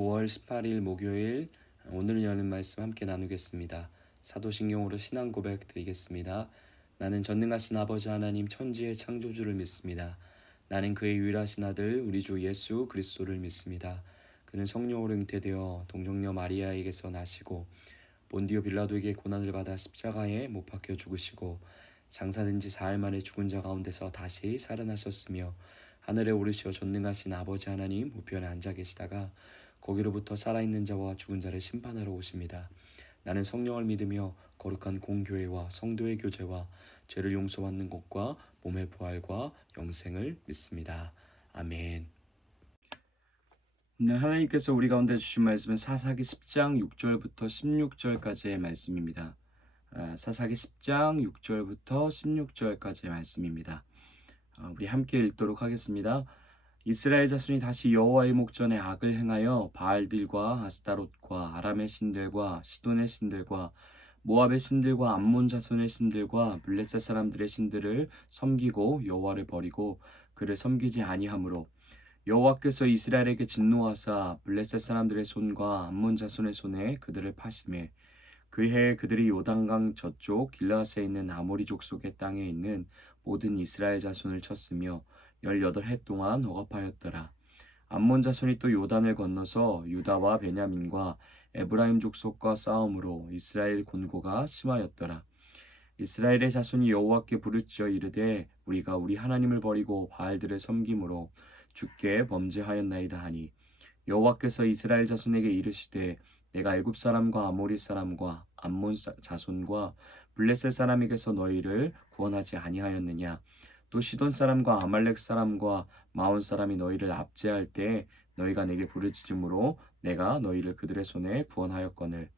5월 18일 목요일 오늘 여는 말씀 함께 나누겠습니다. 사도신경으로 신앙 고백 드리겠습니다. 나는 전능하신 아버지 하나님 천지의 창조주를 믿습니다. 나는 그의 유일하신 아들 우리 주 예수 그리스도를 믿습니다. 그는 성령으로 잉태되어 동정녀 마리아에게서 나시고 본디오 빌라도에게 고난을 받아 십자가에 못 박혀 죽으시고 장사된 지 사흘 만에 죽은 자 가운데서 다시 살아나셨으며 하늘에 오르시어 전능하신 아버지 하나님 우편에 앉아 계시다가 거기로부터 살아있는 자와 죽은 자를 심판하러 오십니다. 나는 성령을 믿으며 거룩한 공교회와 성도의 교제와 죄를 용서받는 것과 몸의 부활과 영생을 믿습니다. 아멘. 오늘 하나님께서 우리 가운데 주신 말씀은 사사기 10장 6절부터 16절까지의 말씀입니다. 사사기 10장 6절부터 16절까지의 말씀입니다. 우리 함께 읽도록 하겠습니다. 이스라엘 자손이 다시 여호와의 목전에 악을 행하여 바알들과 아스타롯과 아람의 신들과 시돈의 신들과 모압의 신들과 암몬 자손의 신들과 블레셋 사람들의 신들을 섬기고 여호와를 버리고 그를 섬기지 아니하므로 여호와께서 이스라엘에게 진노하사 블레셋 사람들의 손과 암몬 자손의 손에 그들을 파심해 그 해에 그들이 요단강 저쪽 길라앗에 있는 아모리 족속의 땅에 있는 모든 이스라엘 자손을 쳤으며 18해 동안 억압하였더라. 암몬 자손이 또 요단을 건너서 유다와 베냐민과 에브라임 족속과 싸움으로 이스라엘 곤고가 심하였더라. 이스라엘의 자손이 여호와께 부르짖어 이르되 우리가 우리 하나님을 버리고 바알들을 섬김으로 주께 범죄하였나이다 하니 여호와께서 이스라엘 자손에게 이르시되 내가 애굽 사람과 아모리 사람과 암몬 자손과 블레셋 사람에게서 너희를 구원하지 아니하였느냐. 또 시돈 사람과 아말렉 사람과 마온 사람이 너희를 압제할 때 너희가 내게 부르짖음으로 내가 너희를 그들의 손에 구원하였거늘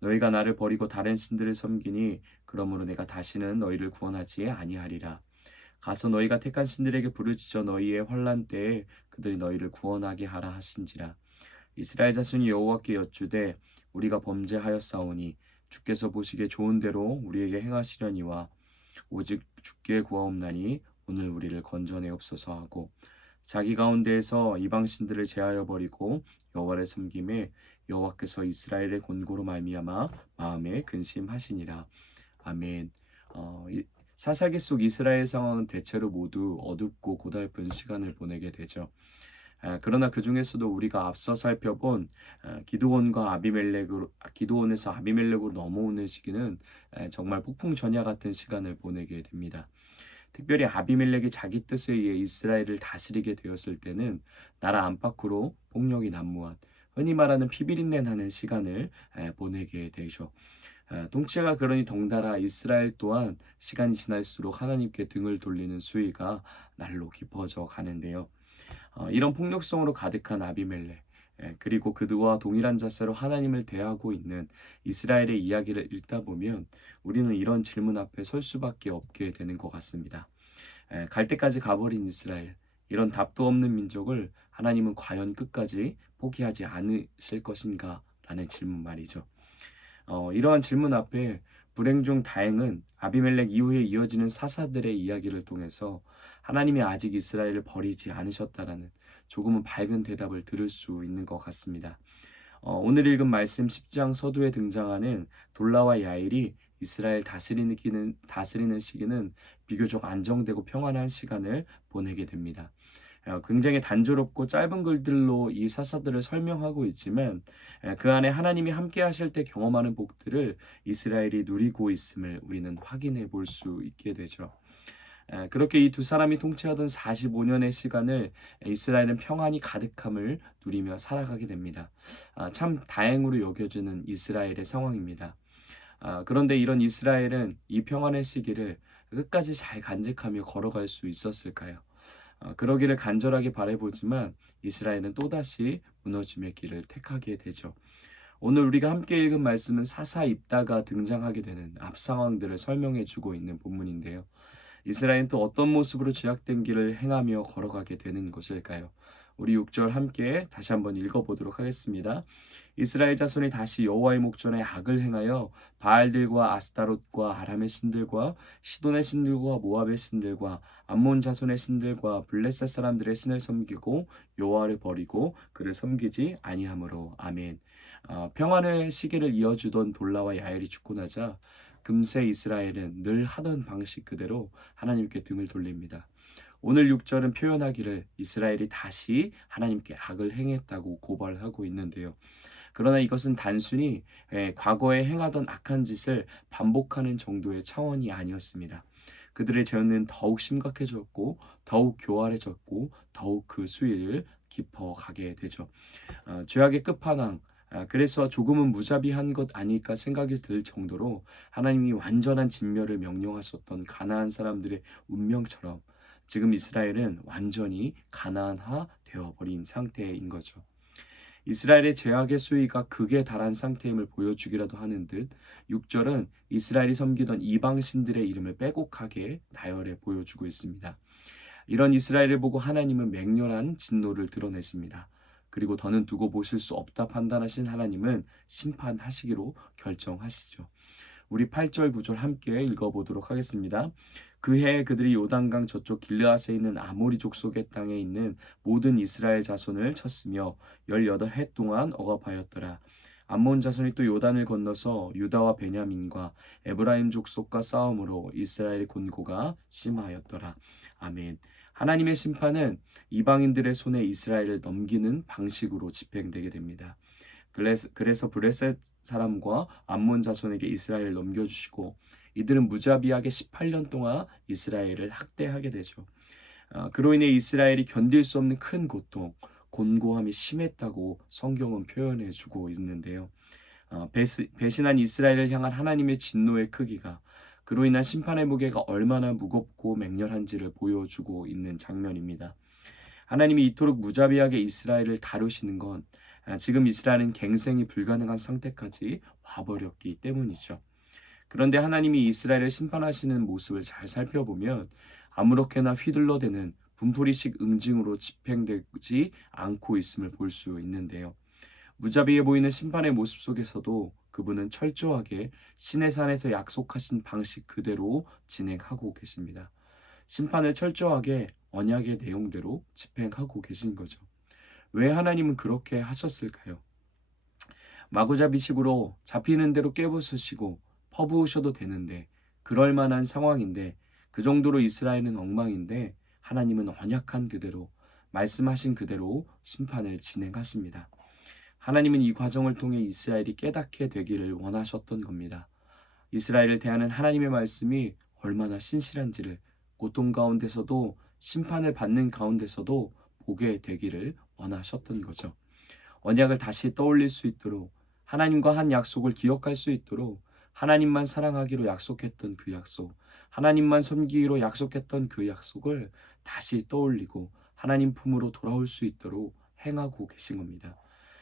너희가 나를 버리고 다른 신들을 섬기니 그러므로 내가 다시는 너희를 구원하지 아니하리라. 가서 너희가 택한 신들에게 부르짖어 너희의 환난 때에 그들이 너희를 구원하게 하라 하신지라. 이스라엘 자손이 여호와께 여쭈되 우리가 범죄하였사오니 주께서 보시기에 좋은 대로 우리에게 행하시려니와 오직 주께 구하옵나니 오늘 우리를 건져내옵소서 하고 자기 가운데에서 이방 신들을 제하여 버리고 여호와를 섬김에 여호와께서 이스라엘의 곤고로 말미암아 마음에 근심하시니라. 아멘. 사사기 속 이스라엘 상황은 대체로 모두 어둡고 고달픈 시간을 보내게 되죠. 그러나 그 중에서도 우리가 앞서 살펴본 기드온에서 아비멜렉으로 넘어오는 시기는 정말 폭풍전야 같은 시간을 보내게 됩니다. 특별히 아비멜렉이 자기 뜻에 의해 이스라엘을 다스리게 되었을 때는 나라 안팎으로 폭력이 난무한 흔히 말하는 피비린내 나는 시간을 보내게 되죠. 통치가 그러니 덩달아 이스라엘 또한 시간이 지날수록 하나님께 등을 돌리는 수위가 날로 깊어져 가는데요. 이런 폭력성으로 가득한 아비멜렉 그리고 그들과 동일한 자세로 하나님을 대하고 있는 이스라엘의 이야기를 읽다 보면 우리는 이런 질문 앞에 설 수밖에 없게 되는 것 같습니다. 갈 때까지 가버린 이스라엘, 이런 답도 없는 민족을 하나님은 과연 끝까지 포기하지 않으실 것인가? 라는 질문 말이죠. 이러한 질문 앞에 불행 중 다행은 아비멜렉 이후에 이어지는 사사들의 이야기를 통해서 하나님이 아직 이스라엘을 버리지 않으셨다라는 조금은 밝은 대답을 들을 수 있는 것 같습니다. 오늘 읽은 말씀 10장 서두에 등장하는 돌라와 야일이 이스라엘 다스리는 시기는 비교적 안정되고 평안한 시간을 보내게 됩니다. 굉장히 단조롭고 짧은 글들로 이 사사들을 설명하고 있지만 그 안에 하나님이 함께 하실 때 경험하는 복들을 이스라엘이 누리고 있음을 우리는 확인해 볼 수 있게 되죠. 그렇게 이 두 사람이 통치하던 45년의 시간을 이스라엘은 평안이 가득함을 누리며 살아가게 됩니다. 참 다행으로 여겨지는 이스라엘의 상황입니다. 그런데 이런 이스라엘은 이 평안의 시기를 끝까지 잘 간직하며 걸어갈 수 있었을까요? 그러기를 간절하게 바라보지만 이스라엘은 또다시 무너짐의 길을 택하게 되죠. 오늘 우리가 함께 읽은 말씀은 사사 입다가 등장하게 되는 앞 상황들을 설명해 주고 있는 본문인데요. 이스라엘은 또 어떤 모습으로 죄악된 길을 행하며 걸어가게 되는 것일까요? 우리 6절 함께 다시 한번 읽어보도록 하겠습니다. 이스라엘 자손이 다시 여호와의 목전에 악을 행하여 바알들과 아스타롯과 아람의 신들과 시돈의 신들과 모압의 신들과 암몬 자손의 신들과 블레셋 사람들의 신을 섬기고 여호와를 버리고 그를 섬기지 아니하므로. 아멘. 평안의 시기를 이어주던 돌라와 야엘이 죽고 나자 금세 이스라엘은 늘 하던 방식 그대로 하나님께 등을 돌립니다. 오늘 6절은 표현하기를 이스라엘이 다시 하나님께 악을 행했다고 고발하고 있는데요. 그러나 이것은 단순히 과거에 행하던 악한 짓을 반복하는 정도의 차원이 아니었습니다. 그들의 죄는 더욱 심각해졌고 더욱 교활해졌고 더욱 그 수위를 깊어가게 되죠. 죄악의 끝판왕, 그래서 조금은 무자비한 것 아닐까 생각이 들 정도로 하나님이 완전한 진멸을 명령하셨던 가나안 사람들의 운명처럼 지금 이스라엘은 완전히 가나안화 되어버린 상태인 거죠. 이스라엘의 죄악의 수위가 극에 달한 상태임을 보여주기라도 하는 듯 6절은 이스라엘이 섬기던 이방 신들의 이름을 빼곡하게 나열해 보여주고 있습니다. 이런 이스라엘을 보고 하나님은 맹렬한 진노를 드러내십니다. 그리고 더는 두고 보실 수 없다 판단하신 하나님은 심판하시기로 결정하시죠. 우리 8절 9절 함께 읽어보도록 하겠습니다. 그해 그들이 요단강 저쪽 길르앗에 있는 아모리 족속의 땅에 있는 모든 이스라엘 자손을 쳤으며 18해 동안 억압하였더라. 암몬 자손이 또 요단을 건너서 유다와 베냐민과 에브라임 족속과 싸움으로 이스라엘의 곤고가 심하였더라. 아멘. 하나님의 심판은 이방인들의 손에 이스라엘을 넘기는 방식으로 집행되게 됩니다. 그래서 브레셋 사람과 암몬 자손에게 이스라엘을 넘겨주시고 이들은 무자비하게 18년 동안 이스라엘을 학대하게 되죠. 그로 인해 이스라엘이 견딜 수 없는 큰 고통, 곤고함이 심했다고 성경은 표현해 주고 있는데요. 배신한 이스라엘을 향한 하나님의 진노의 크기가 그로 인한 심판의 무게가 얼마나 무겁고 맹렬한지를 보여주고 있는 장면입니다. 하나님이 이토록 무자비하게 이스라엘을 다루시는 건 지금 이스라엘은 갱생이 불가능한 상태까지 와버렸기 때문이죠. 그런데 하나님이 이스라엘을 심판하시는 모습을 잘 살펴보면 아무렇게나 휘둘러대는 분풀이식 응징으로 집행되지 않고 있음을 볼 수 있는데요. 무자비해 보이는 심판의 모습 속에서도 그분은 철저하게 시내산에서 약속하신 방식 그대로 진행하고 계십니다. 심판을 철저하게 언약의 내용대로 집행하고 계신 거죠. 왜 하나님은 그렇게 하셨을까요? 마구잡이식으로 잡히는 대로 깨부수시고 퍼부으셔도 되는데 그럴 만한 상황인데 그 정도로 이스라엘은 엉망인데 하나님은 언약한 그대로 말씀하신 그대로 심판을 진행하십니다. 하나님은 이 과정을 통해 이스라엘이 깨닫게 되기를 원하셨던 겁니다. 이스라엘을 대하는 하나님의 말씀이 얼마나 신실한지를 고통 가운데서도 심판을 받는 가운데서도 보게 되기를 원하셨던 거죠. 언약을 다시 떠올릴 수 있도록 하나님과 한 약속을 기억할 수 있도록 하나님만 사랑하기로 약속했던 그 약속, 하나님만 섬기기로 약속했던 그 약속을 다시 떠올리고 하나님 품으로 돌아올 수 있도록 행하고 계신 겁니다.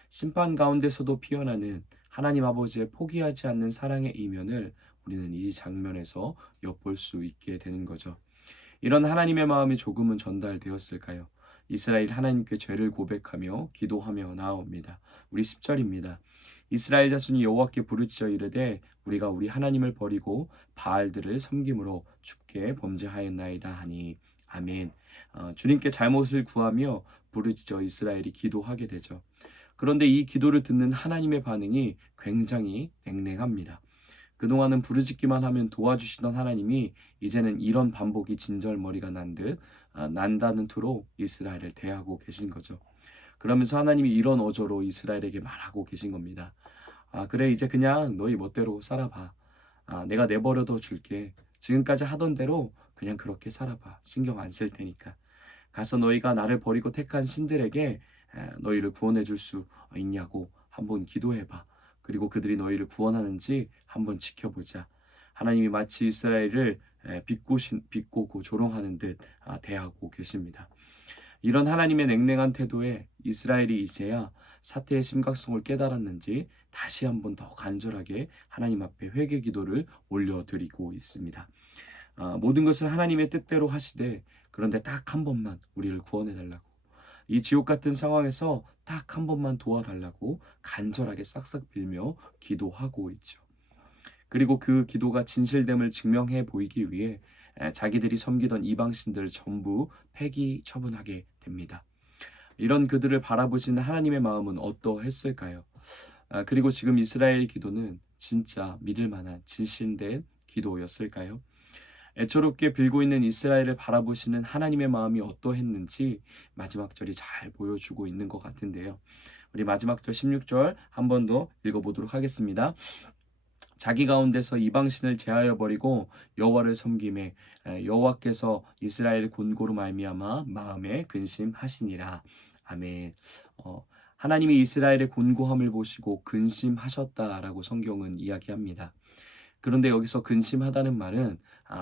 심판 가운데서도 피어나는 하나님 아버지의 포기하지 않는 사랑의 이면을 우리는 이 장면에서 엿볼 수 있게 되는 거죠. 이런 하나님의 마음이 조금은 전달되었을까요? 이스라엘 하나님께 죄를 고백하며 기도하며 나아옵니다. 우리 10절입니다. 이스라엘 자손이 여호와께 부르짖어 이르되 우리가 우리 하나님을 버리고 바알들을 섬김으로 주께 범죄하였나이다 하니 아멘. 주님께 잘못을 구하며 부르짖어 이스라엘이 기도하게 되죠. 그런데 이 기도를 듣는 하나님의 반응이 굉장히 냉랭합니다. 그동안은 부르짖기만 하면 도와주시던 하나님이 이제는 이런 반복이 진절머리가 난다는 투로 이스라엘을 대하고 계신 거죠. 그러면서 하나님이 이런 어조로 이스라엘에게 말하고 계신 겁니다. 그래 이제 그냥 너희 멋대로 살아봐. 내가 내버려둬 줄게. 지금까지 하던 대로 그냥 그렇게 살아봐. 신경 안 쓸 테니까. 가서 너희가 나를 버리고 택한 신들에게 너희를 구원해 줄 수 있냐고 한번 기도해봐. 그리고 그들이 너희를 구원하는지 한번 지켜보자. 하나님이 마치 이스라엘을 비꼬고 조롱하는 듯 대하고 계십니다. 이런 하나님의 냉랭한 태도에 이스라엘이 이제야 사태의 심각성을 깨달았는지 다시 한번 더 간절하게 하나님 앞에 회개 기도를 올려드리고 있습니다. 모든 것을 하나님의 뜻대로 하시되 그런데 딱 한 번만 우리를 구원해달라고 이 지옥 같은 상황에서 딱 한 번만 도와달라고 간절하게 싹싹 빌며 기도하고 있죠. 그리고 그 기도가 진실됨을 증명해 보이기 위해 자기들이 섬기던 이방신들을 전부 폐기 처분하게 됩니다. 이런 그들을 바라보시는 하나님의 마음은 어떠했을까요? 그리고 지금 이스라엘 기도는 진짜 믿을 만한 진실된 기도였을까요? 애처롭게 빌고 있는 이스라엘을 바라보시는 하나님의 마음이 어떠했는지 마지막 절이 잘 보여주고 있는 것 같은데요. 우리 마지막 절 16절 한 번 더 읽어보도록 하겠습니다. 자기 가운데서 이방신을 제하여 버리고 여호와를 섬김에 여호와께서 이스라엘의 곤고로 말미암아 마음에 근심하시니라. 아멘. 하나님이 이스라엘의 곤고함을 보시고 근심하셨다라고 성경은 이야기합니다. 그런데 여기서 근심하다는 말은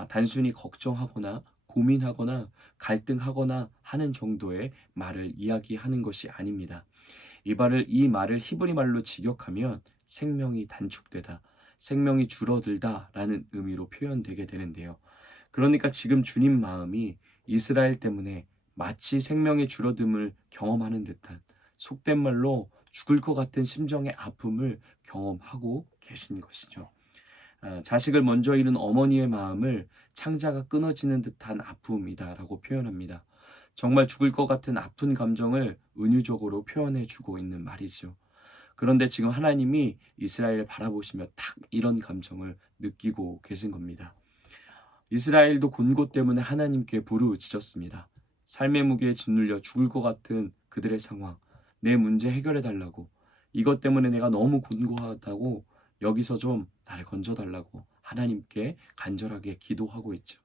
단순히 걱정하거나 고민하거나 갈등하거나 하는 정도의 말을 이야기하는 것이 아닙니다. 이 말을 히브리 말로 직역하면 생명이 단축되다, 생명이 줄어들다 라는 의미로 표현되게 되는데요. 그러니까 지금 주님 마음이 이스라엘 때문에 마치 생명의 줄어듦을 경험하는 듯한, 속된 말로 죽을 것 같은 심정의 아픔을 경험하고 계신 것이죠. 자식을 먼저 잃은 어머니의 마음을 창자가 끊어지는 듯한 아픔이다라고 표현합니다. 정말 죽을 것 같은 아픈 감정을 은유적으로 표현해 주고 있는 말이죠. 그런데 지금 하나님이 이스라엘을 바라보시며 딱 이런 감정을 느끼고 계신 겁니다. 이스라엘도 곤고 때문에 하나님께 부르짖었습니다. 삶의 무게에 짓눌려 죽을 것 같은 그들의 상황, 내 문제 해결해 달라고, 이것 때문에 내가 너무 곤고하다고 여기서 좀 나를 건져달라고 하나님께 간절하게 기도하고 있죠.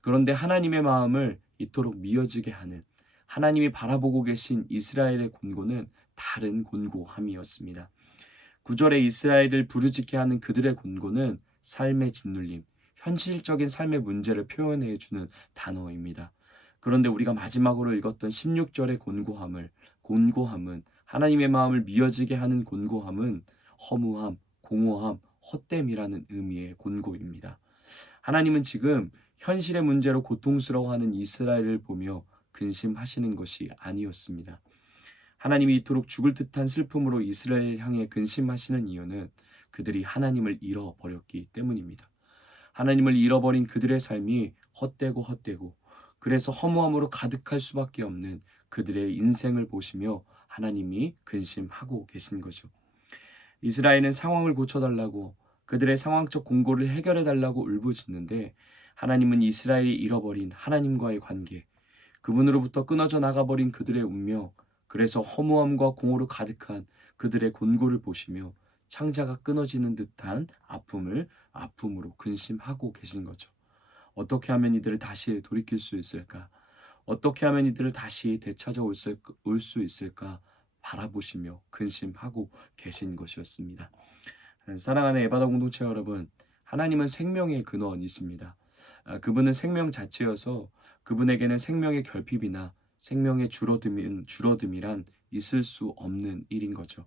그런데 하나님의 마음을 이토록 미어지게 하는, 하나님이 바라보고 계신 이스라엘의 곤고는 다른 곤고함이었습니다. 9절에 이스라엘을 부르짖게 하는 그들의 곤고는 삶의 짓눌림, 현실적인 삶의 문제를 표현해 주는 단어입니다. 그런데 우리가 마지막으로 읽었던 16절의 곤고함은 하나님의 마음을 미어지게 하는 곤고함은 허무함, 공허함, 헛됨이라는 의미의 곤고입니다. 하나님은 지금 현실의 문제로 고통스러워하는 이스라엘을 보며 근심하시는 것이 아니었습니다. 하나님이 이토록 죽을 듯한 슬픔으로 이스라엘 향해 근심하시는 이유는 그들이 하나님을 잃어버렸기 때문입니다. 하나님을 잃어버린 그들의 삶이 헛되고 그래서 허무함으로 가득할 수밖에 없는 그들의 인생을 보시며 하나님이 근심하고 계신 거죠. 이스라엘은 상황을 고쳐달라고, 그들의 상황적 공고를 해결해달라고 울부짖는데 하나님은 이스라엘이 잃어버린 하나님과의 관계, 그분으로부터 끊어져 나가버린 그들의 운명, 그래서 허무함과 공허로 가득한 그들의 곤고를 보시며 창자가 끊어지는 듯한 아픔으로 근심하고 계신 거죠. 어떻게 하면 이들을 다시 돌이킬 수 있을까? 어떻게 하면 이들을 다시 되찾아올 수 있을까? 바라보시며 근심하고 계신 것이었습니다. 사랑하는 에바다 공동체 여러분, 하나님은 생명의 근원이십니다. 그분은 생명 자체여서 그분에게는 생명의 결핍이나 생명의 줄어듦이란 있을 수 없는 일인 거죠.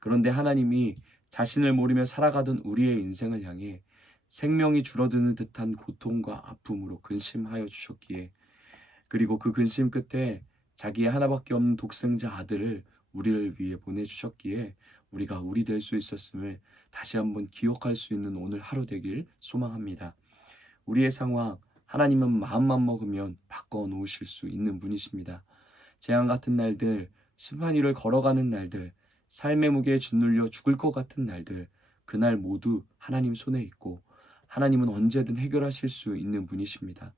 그런데 하나님이 자신을 모르며 살아가던 우리의 인생을 향해 생명이 줄어드는 듯한 고통과 아픔으로 근심하여 주셨기에, 그리고 그 근심 끝에 자기의 하나밖에 없는 독생자 아들을 우리를 위해 보내주셨기에 우리가 우리 될 수 있었음을 다시 한번 기억할 수 있는 오늘 하루 되길 소망합니다. 우리의 상황, 하나님은 마음만 먹으면 바꿔놓으실 수 있는 분이십니다. 재앙 같은 날들, 심판 위를 걸어가는 날들, 삶의 무게에 짓눌려 죽을 것 같은 날들, 그날 모두 하나님 손에 있고 하나님은 언제든 해결하실 수 있는 분이십니다.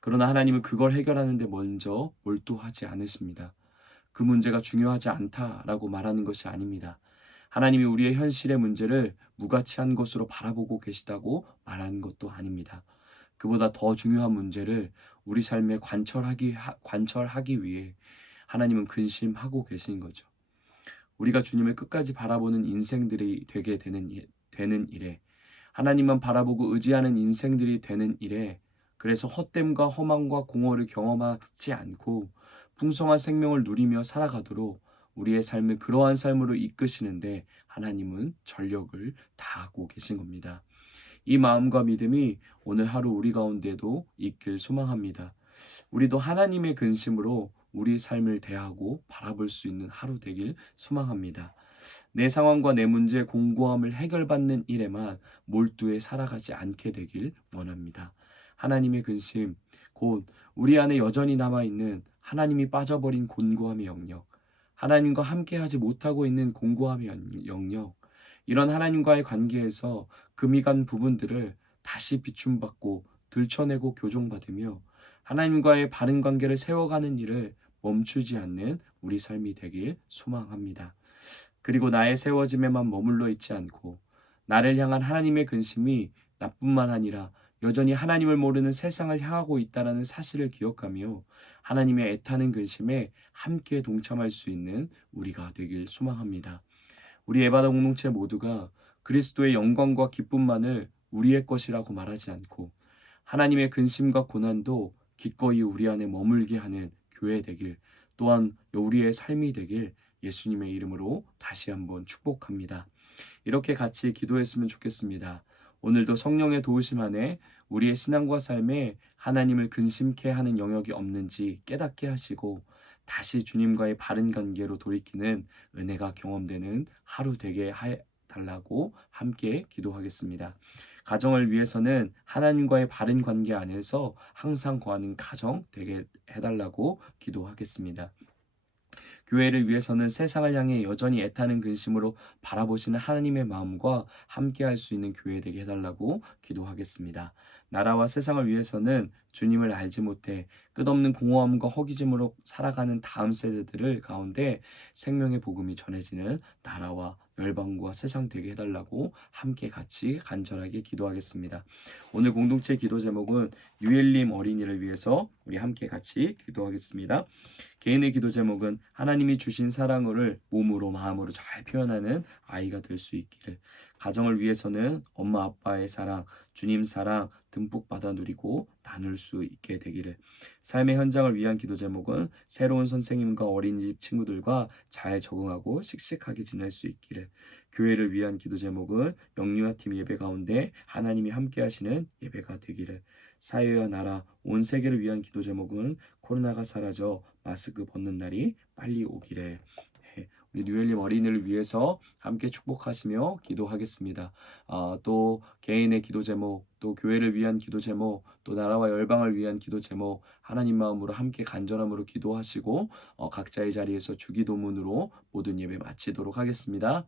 그러나 하나님은 그걸 해결하는데 먼저 몰두하지 않으십니다. 그 문제가 중요하지 않다라고 말하는 것이 아닙니다. 하나님이 우리의 현실의 문제를 무가치한 것으로 바라보고 계시다고 말하는 것도 아닙니다. 그보다 더 중요한 문제를 우리 삶에 관철하기 위해 하나님은 근심하고 계신 거죠. 우리가 주님을 끝까지 바라보는 인생들이 되게 되는 일에, 하나님만 바라보고 의지하는 인생들이 되는 일에, 그래서 헛됨과 허망과 공허를 경험하지 않고 풍성한 생명을 누리며 살아가도록 우리의 삶을 그러한 삶으로 이끄시는데 하나님은 전력을 다하고 계신 겁니다. 이 마음과 믿음이 오늘 하루 우리 가운데도 있길 소망합니다. 우리도 하나님의 근심으로 우리 삶을 대하고 바라볼 수 있는 하루 되길 소망합니다. 내 상황과 내 문제의 공고함을 해결받는 일에만 몰두해 살아가지 않게 되길 원합니다. 하나님의 근심, 곧 우리 안에 여전히 남아있는 하나님이 빠져버린 곤고함의 영역, 하나님과 함께하지 못하고 있는 공고함의 영역, 이런 하나님과의 관계에서 금이 간 부분들을 다시 비춤받고 들춰내고 교종받으며 하나님과의 바른 관계를 세워가는 일을 멈추지 않는 우리 삶이 되길 소망합니다. 그리고 나의 세워짐에만 머물러 있지 않고 나를 향한 하나님의 근심이 나뿐만 아니라 여전히 하나님을 모르는 세상을 향하고 있다는 사실을 기억하며 하나님의 애타는 근심에 함께 동참할 수 있는 우리가 되길 소망합니다. 우리 에바다 공동체 모두가 그리스도의 영광과 기쁨만을 우리의 것이라고 말하지 않고 하나님의 근심과 고난도 기꺼이 우리 안에 머물게 하는 교회 되길, 또한 우리의 삶이 되길 예수님의 이름으로 다시 한번 축복합니다. 이렇게 같이 기도했으면 좋겠습니다. 오늘도 성령의 도우심 안에 우리의 신앙과 삶에 하나님을 근심케 하는 영역이 없는지 깨닫게 하시고 다시 주님과의 바른 관계로 돌이키는 은혜가 경험되는 하루 되게 해달라고 함께 기도하겠습니다. 가정을 위해서는 하나님과의 바른 관계 안에서 항상 거하는 가정 되게 해달라고 기도하겠습니다. 교회를 위해서는 세상을 향해 여전히 애타는 근심으로 바라보시는 하나님의 마음과 함께할 수 있는 교회 되게 해달라고 기도하겠습니다. 나라와 세상을 위해서는 주님을 알지 못해 끝없는 공허함과 허기짐으로 살아가는 다음 세대들을 가운데 생명의 복음이 전해지는 나라와 열방과 세상 되게 해달라고 함께 같이 간절하게 기도하겠습니다. 오늘 공동체 기도 제목은 유엘림 어린이를 위해서 우리 함께 같이 기도하겠습니다. 개인의 기도 제목은 하나님이 주신 사랑을 몸으로 마음으로 잘 표현하는 아이가 될 수 있기를, 가정을 위해서는 엄마 아빠의 사랑, 주님 사랑 듬뿍 받아 누리고 나눌 수 있게 되기를, 삶의 현장을 위한 기도 제목은 새로운 선생님과 어린이집 친구들과 잘 적응하고 씩씩하게 지낼 수 있기를, 교회를 위한 기도 제목은 영유아팀 예배 가운데 하나님이 함께 하시는 예배가 되기를, 사회와 나라, 온 세계를 위한 기도 제목은 코로나가 사라져 마스크 벗는 날이 빨리 오기를. 우리 뉴엘림 어린이를 위해서 함께 축복하시며 기도하겠습니다. 또 개인의 기도 제목, 또 교회를 위한 기도 제목, 또 나라와 열방을 위한 기도 제목 하나님 마음으로 함께 간절함으로 기도하시고 각자의 자리에서 주기도문으로 모든 예배 마치도록 하겠습니다.